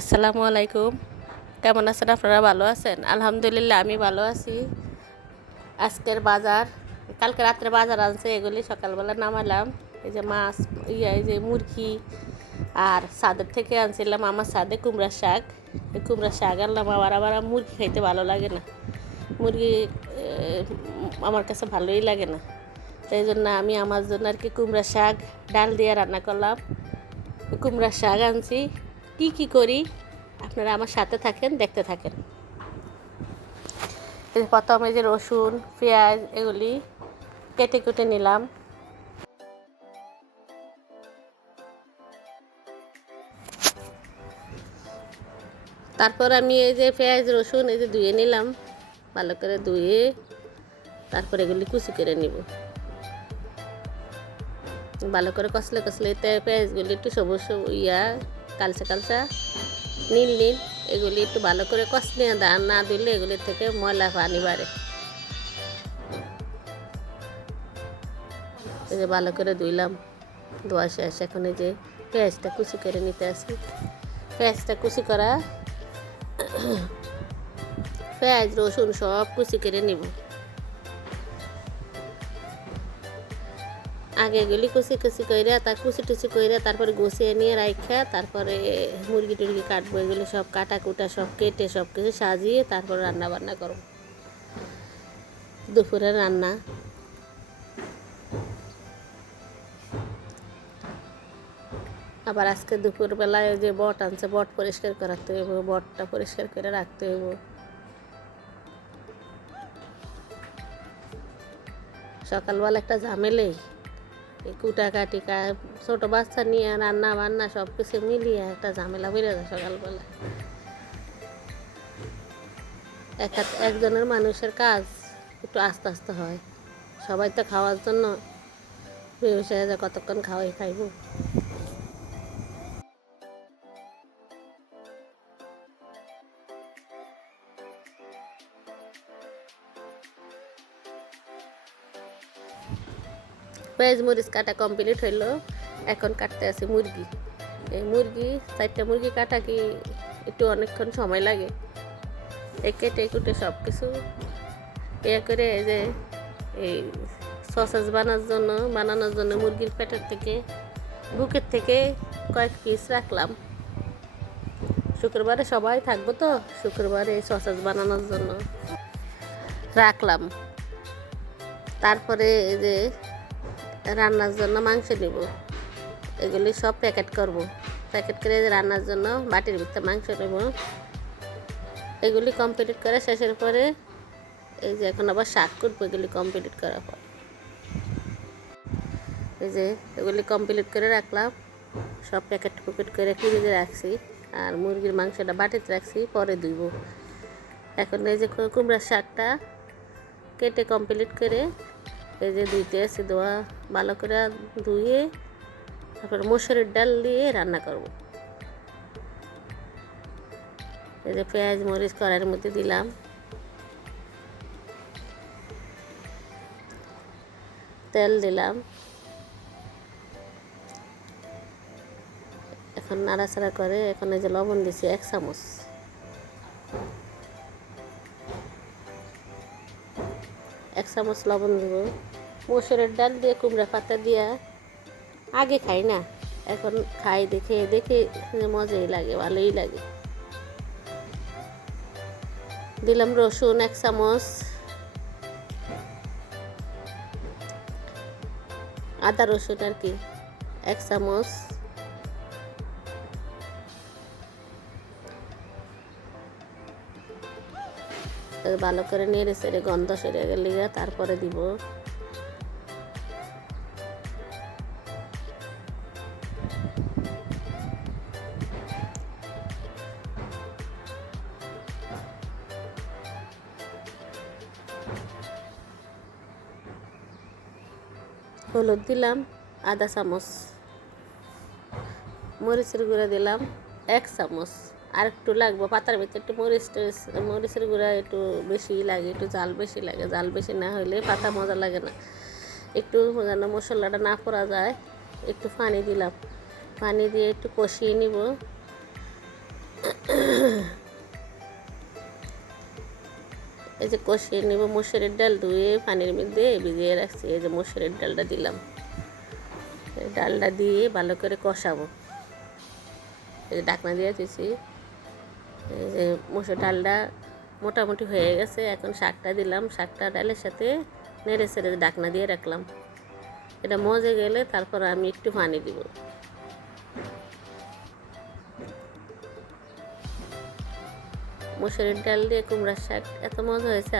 আসসালামু আলাইকুম। কেমন আছেন আপনারা? ভালো আছেন? আলহামদুলিল্লাহ আমি ভালো আছি। আজকের বাজার, কালকে রাত্রে বাজার আনছে, এগুলি সকালবেলা নামালাম। এই যে মাছ, এই যে মুরগি, আর ছাদের থেকে আনছিলাম আমার ছাদে কুমড়ার শাক। এই কুমড়ার শাক আনলাম। আবার মুরগি খাইতে ভালো লাগে না, মুরগি আমার কাছে ভালোই লাগে না। সেই জন্য আমি আমার জন্য আর কি কুমড়ার শাক ডাল দিয়ে রান্না করলাম। কুমড়ার শাক আনছি, কি করি আপনারা আমার সাথে থাকেন, দেখতে থাকেন। প্রথমে যে রসুন পেঁয়াজ এগুলি কেটে কুটে নিলাম। তারপর আমি এই যে পেঁয়াজ রসুন এই যে ধুয়ে নিলাম, ভালো করে ধুয়ে তারপর এগুলি কুচি করে নিব। ভালো করে কষলে পেঁয়াজগুলি একটু সবুজ কালচা নীল এগুলি একটু ভালো করে কষলে না দিলে এগুলির থেকে ময়লা পানি বাড়ে। এই যে ভালো করে ধুইলাম, ধোয়া শেষ। এখন এই যে পেঁয়াজটা কুচি করে নিতে আসি। পেঁয়াজটা কুচি করা, পেঁয়াজ রসুন সব কুচি করে নিব। আগে এগুলি কুচি করে কুচি টুচি করে তারপরে গুছিয়ে নিয়ে রাখা, তারপরে মুরগি টুরগি কাটবো। এগুলি সব কাটা কুটা সব কেটে সব কিছু সাজিয়ে তারপর রান্না বান্না করব। দুপুরে রান্না। আবার আজকে দুপুরবেলায় যে বট আনছে, বট পরিষ্কার করাতে হইব, বটটা পরিষ্কার করে রাখতে হইব। সকালবেলা একটা ঝামেলেই, এই কুটাকাটি ছোটো বাচ্চা নিয়ে রান্না বান্না সব কিছু মিলিয়ে একটা ঝামেলা বেড়ে যায় সকালবেলা। একজনের মানুষের কাজ একটু আস্তে আস্তে হয়, সবাই তো খাওয়ার জন্য ব্যবসায় যে কতক্ষণ খাইব। পেঁয়াজ মরিচ কাটা কমপ্লিট হইলো, এখন কাটতে আছে মুরগি। এই মুরগি 4টা মুরগি কাটা কি একটু অনেকক্ষণ সময় লাগে। এই কেটে কুটে সব কিছু করে এই যে এই সসেজ বানানোর জন্য মুরগির পেটের থেকে বুকের থেকে কয়েক পিস রাখলাম। শুক্রবারে সবাই থাকবো তো, শুক্রবারে এই সসেজ বানানোর জন্য রাখলাম। তারপরে এই যে রান্নার জন্য মাংস নিব, এগুলি সব প্যাকেট করব। প্যাকেট করে রান্নার জন্য বাটির ভিতরে মাংস নেব। এগুলি কমপ্লিট করে শেষের পরে এই যে এখন আবার শাক করবো। এগুলি কমপ্লিট করার পর এই যে এগুলি কমপ্লিট করে রাখলাম, সব প্যাকেট করে ফ্রিজে রাখছি। আর মুরগির মাংসটা বাটিতে রাখছি, পরে ধুইব। এখন এই যে কুমড়ার শাকটা কেটে কমপ্লিট করে এই যে ধুইতে আসি, ধোয়া ভালো করে ধুয়ে তারপর মসুরের ডাল দিয়ে রান্না করব। এই যে পেঁয়াজ মরিচ কড়াইয়ের মধ্যে দিলাম, তেল দিলাম। এখন নাড়াচাড়া করে এখন এই যে লবণ দিছি 1 চামচ। লবণ দেব। মসুরের ডাল দিয়ে কুমড়া পাতা দিয়া আগে খাই না, এখন খাই দেখে মজাই লাগে, ভালোই লাগে। দিলাম রসুন 1 চামচ, আদা রসুন আর কি 1 চামচ, ভালো করে নেড়ে চেড়ে গন্ধ সেরে গেলে তারপরে দিব হলুদ দিলাম আধা চামচ, মরিচের গুঁড়া দিলাম 1 চামচ। আর একটু লাগবো, পাতার ভিতরে একটু মরিচের গুঁড়া একটু বেশি লাগে, একটু জাল বেশি লাগে। জাল বেশি না হলে পাতা মজা লাগে না। একটু যেন মশলাটা না পড়া যায় একটু পানি দিলাম, পানি দিয়ে একটু কষিয়ে নিব। এই যে কষিয়ে নেব, মসুরের ডাল ধুয়ে পানির মধ্যে ভিজিয়ে রাখছি। এই যে মসুরের ডালটা দিলাম, এই ডালটা দিয়ে ভালো করে কষাবো। এই যে ঢাকনা দিয়ে দিয়েছি। এই যে মসুর ডালটা মোটামুটি হয়ে গেছে। এখন শাকটা দিলাম, শাকটা ডালের সাথে নেড়ে ছেড়ে ঢাকনা দিয়ে রাখলাম। এটা মজে গেলে তারপর আমি একটু পানি দিব। মসুরের ডাল দিয়ে কুমড়ার শাক এত মজা হয়েছে,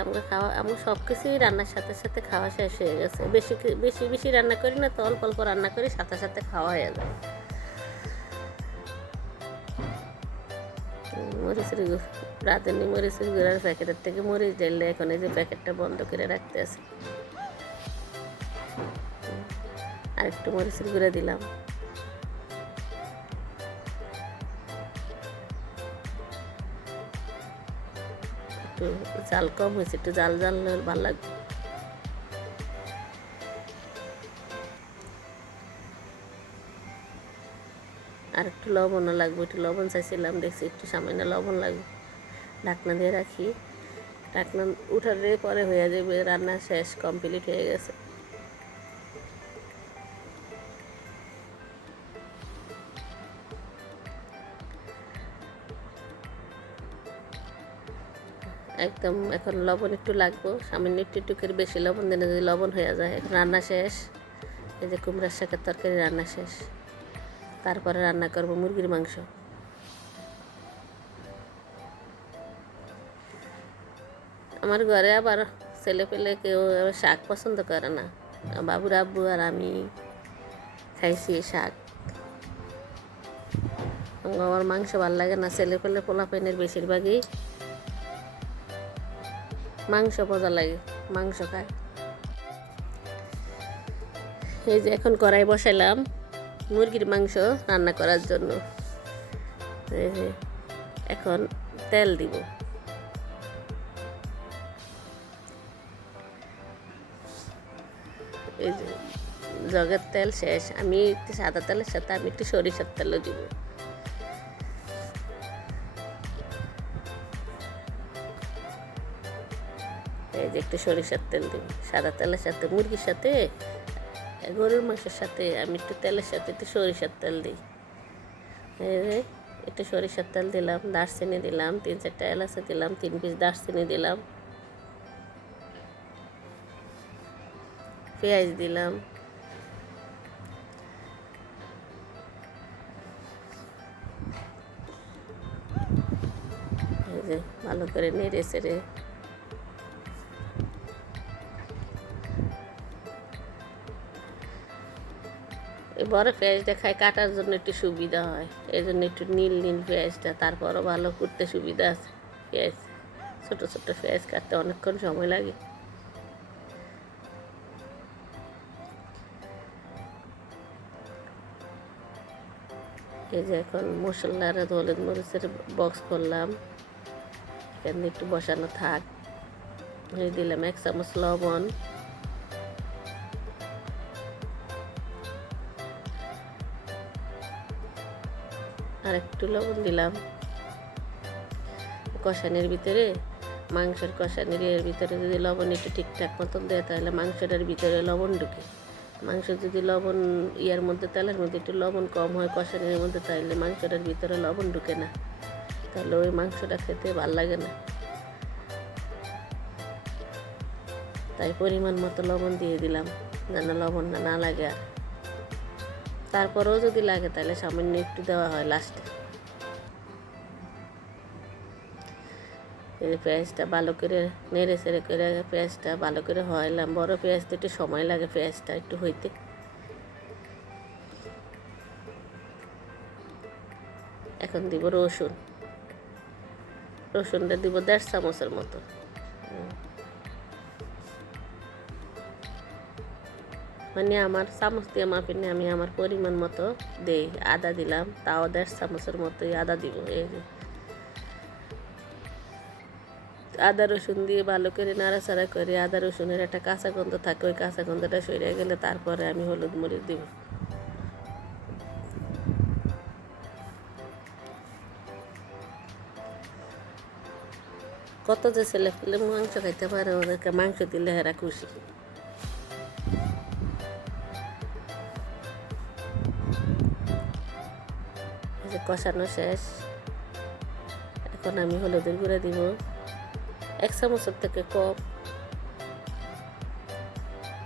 আমি সব কিছুই রান্নার সাথে সাথে খাওয়া শেষ হয়ে গেছে। বেশি বেশি বেশি রান্না করি না তো, অল্প অল্প রান্না করি, সাথে সাথে খাওয়া হয়ে যায়। মরিচের রাঁধুনি মরিচের গুঁড়ার প্যাকেটের থেকে মরিচ ঢেলে এখন এই যে প্যাকেটটা বন্ধ করে রাখতে আছে। আর একটু মরিচের গুঁড়া দিলাম। একটু জাল কম হয়েছে, একটু জাল জাল ভালো লাগবে। আর একটু লবণও লাগবে, একটু লবণ চাইছিলাম, দেখছি একটু সামান্য লবণ লাগবে। ঢাকনা দিয়ে রাখি, ঢাকনা উঠালে পরে হয়ে যাবে, রান্না শেষ, কমপ্লিট হয়ে গেছে। একদম এখন লবণ একটু লাগবো, সামান্য একটু একটু করে, বেশি লবণ দিলে যদি লবণ হয়ে যায়। এখন রান্না শেষ, এই যে কুমড়ার শাকের তরকারি রান্না শেষ। তারপরে রান্না করব মুরগির মাংস। আমার ঘরে আবার ছেলে পেলে কেউ শাক পছন্দ করে না, বাবুর আব্বু আর আমি খাইছি শাক। আমার মাংস ভালো লাগে না, ছেলে পেলে পোলাপাইনের বেশিরভাগই মাংস মজা লাগে, মাংস খায়। এই যে এখন কড়াই বসাইলাম মুরগির মাংস রান্না করার জন্য। এই যে এখন তেল দিব। এই যে জগের তেল শেষ, আমি একটু সাদা তেলের সাথে আমি একটু সরিষার তেলও দিব। এই যে একটু সরিষার তেল দিব সাদা তেলের সাথে, মুরগির সাথে গরুর মাংসের সাথে আমি একটু তেলের সাথে একটু সরিষার তেল দিই। এই যে একটু সরিষার তেল দিলাম, দারচিনি দিলাম, 3-4টা এলাচি দিলাম, 3 পিস দারচিনি দিলাম, পেঁয়াজ দিলাম, এই যে ভালো করে নেড়ে চেড়ে এই বড় পেঁয়াজটা খাই, কাটার জন্য একটু সুবিধা হয়, এই জন্য একটু নীল নীল পেঁয়াজটা, তারপরও ভালো করতে সুবিধা আছে। পেঁয়াজ ছোটো ছোটো পেঁয়াজ কাটতে অনেকক্ষণ সময় লাগে। এই যে এখন মশলার হলুদ মরিচের বক্স করলাম, এখানে একটু বসানো থাক। এই দিলাম 1 চামচ লবণ, আর একটু লবণ দিলাম। কষানির ভিতরে, মাংসের কষানির এর ভিতরে যদি লবণ একটু ঠিকঠাক মতন দেয় তাহলে মাংসটার ভিতরে লবণ ঢুকে। মাংস যদি লবণ ইয়ার মধ্যে, তেলের মধ্যে একটু লবণ কম হয় কষানির মধ্যে, তাহলে মাংসটার ভিতরে লবণ ঢুকে না, তাহলে ওই মাংসটা খেতে ভাল লাগে না। তাই পরিমাণ মতো লবণ দিয়ে দিলাম, যেন লবণ না লাগে। আর তারপরেও যদি লাগে তাহলে সামান্য একটু দেওয়া হয় লাস্টে। এই পেঁয়াজটা ভালো করে নেড়ে চেড়ে করে পেঁয়াজটা ভালো করে হওয়াইলাম। বড় পেঁয়াজটা একটু সময় লাগে পেঁয়াজটা একটু হইতে। এখন দিব রসুন, রসুনটা দিব 1.5 চামচের মতো। মানে আমার চামচ দিয়ে মাপিনি, আমি আমার পরিমাণ মতো দেই। আদা দিলাম, তাও 1.5 চামচের মতোই আদা দিব। এই যে আদা রসুন দিয়ে ভালো করে নাড়াচাড়া করে, আদা রসুনের একটা কাঁচা গন্ধ থাকে, ওই কাঁচা গন্ধটা সরে গেলে তারপরে আমি হলুদ মরিচ দিব। কত যে ছেলে পেলে মাংস খাইতে পারে, ওদেরকে মাংস দিলে হেরা খুশি। যে কষানো শেষ, এখন আমি হলুদের গুঁড়া দিব 1 চামচের থেকে কম,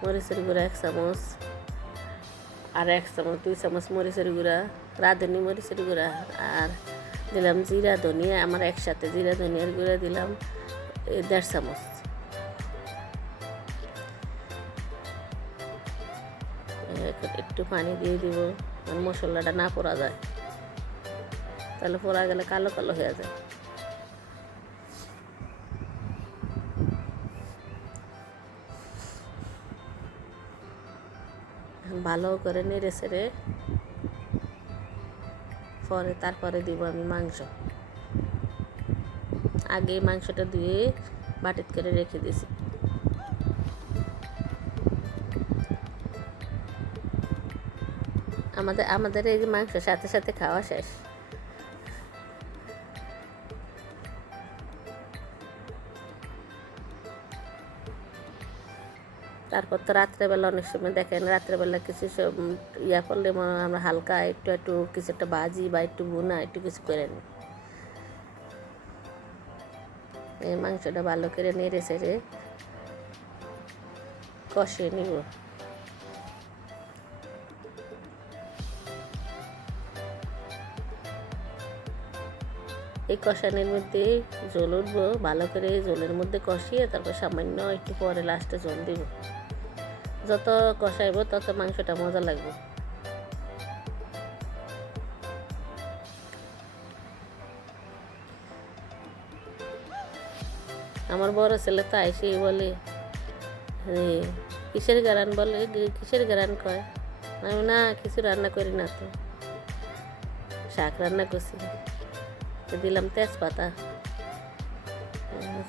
মরিচের গুঁড়া 1 চামচ, আর 1 চামচ 2 চামচ মরিচের গুঁড়া, রাঁধুনি মরিচের গুঁড়া, আর দিলাম জিরা ধনিয়া, আমার একসাথে জিরা ধনিয়ার গুঁড়া দিলাম 1.5 চামচ। একটু পানি দিয়ে দিব, মশলাটা না পোড়া যায়, তাহলে পোড়া গেলে কালো কালো হয়ে যায়। ভালো করে নেড়ে ছেড়ে তারপরে দিব আমি মাংস। আগে মাংসটা ধুয়ে বাটিত করে রেখে দিয়েছি। আমাদের এই যে মাংস সাথে সাথে খাওয়া শেষ। তারপর তো রাত্রেবেলা অনেক সময় দেখেন, রাত্রেবেলা কিছু সব ইয়া করলে আমরা হালকা একটু কিছু একটা ভাজি বা একটু ভুনা একটু কিছু করে নিই। এই মাংসটা ভালো করে নেড়ে ছেড়ে কষিয়ে নিব। এই কষানোর মধ্যে জল উঠবো, ভালো করে জলের মধ্যে কষিয়ে তারপর সামান্য একটু পরে লাস্টে জল দিব। যত কষাইব তত মাংসটা মজা লাগবে। আমার বড় ছেলে তো আইসেই বলে, কিসের গারান, বলে কিসের গারান কয়। আমি না কিছু রান্না করি না, তো শাক রান্না করছি, দিলাম তেজপাতা।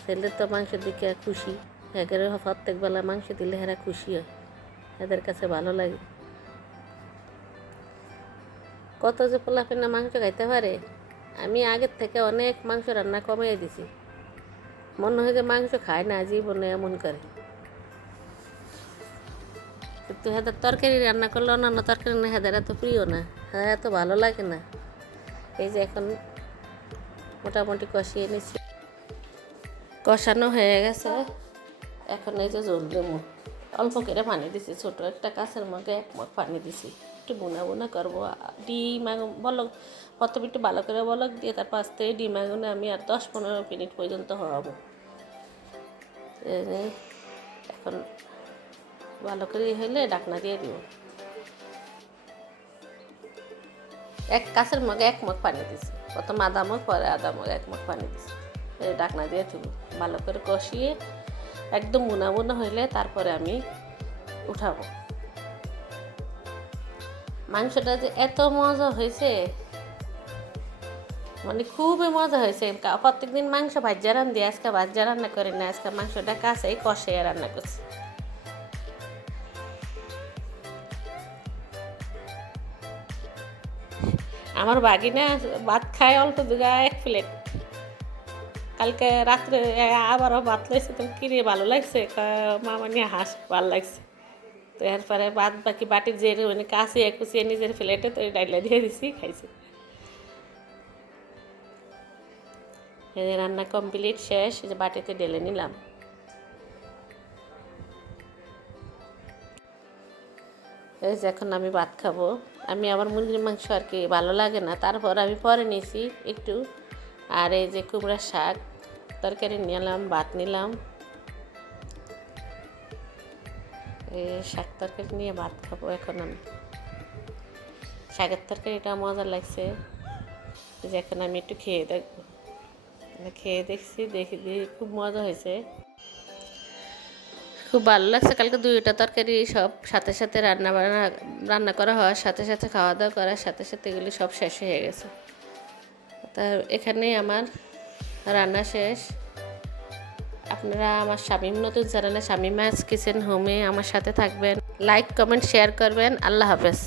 ছেলে তো মাংসের দিকে খুশি, একের প্রত্যেক বেলা মাংস দিলে হেরা খুশি হয়, এদের কাছে ভালো লাগে। কত যে পোলাপেনা মাংস খাইতে পারে। আমি আগের থেকে অনেক মাংস রান্না কমিয়ে দিছি, মনে হয় যে মাংস খায় না জীবনে, এমন করে। কিন্তু হেদের তরকারি রান্না করলে অন্যান্য তরকারি না, হেদের এত প্রিয় না, হ্যাঁ এত ভালো লাগে না। এই যে এখন মোটামুটি কষিয়ে নিচ্ছি, কষানো হয়ে গেছে। এখন এই যে জল দেবো, অল্প করে পানি দিছি, ছোটো একটা কাঁচের মগে 1 মগ পানি দিছি। একটু বোনা করবো, ডিম বলক প্রথমে একটু ভালো করে বলক দিয়ে তারপর আস্তে ডিম আগুনে আমি আর 10-15 মিনিট পর্যন্ত হওয়াবো। এখন ভালো করে হইলে ঢাকনা দিয়ে দিব। কাঁচের মগে 1 মগ পানি দিছি, প্রথম আধা মগ, পরে আধা মগ, 1 মগ পানি দিছি। ঢাকনা দিয়ে দিব, ভালো করে কষিয়ে একদম বোনা হইলে তারপরে আমি উঠাবো। মাংসটা যে এত মজা হয়েছে, মানে খুবই মজা হয়েছে। প্রত্যেকদিন মাংস ভাজ্যা রান্ধি, আজকে ভাজ্যা রান্না করি না, আজকে মাংসটা কাছেই কষে রান্না করছি। আমার বাগিনা ভাত খায় অল্প দুগা 1 প্লেট। কালকে রাত্রে আবারও ভাত লাইছে, তো কিনে ভালো লাগছে, মামা নিয়ে হাঁস ভালো লাগছে। তো এরপরে বাকি বাটির যে মানে কাছে কুচিয়ে নিজের প্লেটে তো ডাইলা দিয়ে দিছি, খাইছি। রান্না কমপ্লিট শেষ, যে বাটিতে ঢেলে নিলাম। এই যে এখন আমি ভাত খাবো। আমি আমার মুরগির মাংস আর কি ভালো লাগে না, তারপর আমি পরে নিয়েছি একটু। আর এই যে কুমড়ার শাক তরকারি নিলাম, ভাত নিলাম, এই শাক তরকারি নিয়ে ভাত খাবো এখন আমি। শাকের তরকারিটা মজা লাগছে, যে এখন আমি একটু খেয়ে দেখবো। খেয়ে দেখছি, দেখি খুব মজা হয়েছে, খুব ভালো লাগছে। কালকে 2টা তরকারি সব সাথে সাথে রান্না করা হওয়ার সাথে সাথে খাওয়া দাওয়া করার সাথে সাথে এগুলি সব শেষ হয়ে গেছে। তা এখানেই আমার রান্না শেষ। আপনারা আমার শামীম নতুন চ্যানেলে শামীমাস কিচেন হোমে আমার সাথে থাকবেন, লাইক কমেন্ট শেয়ার করবেন। আল্লাহ হাফেজ।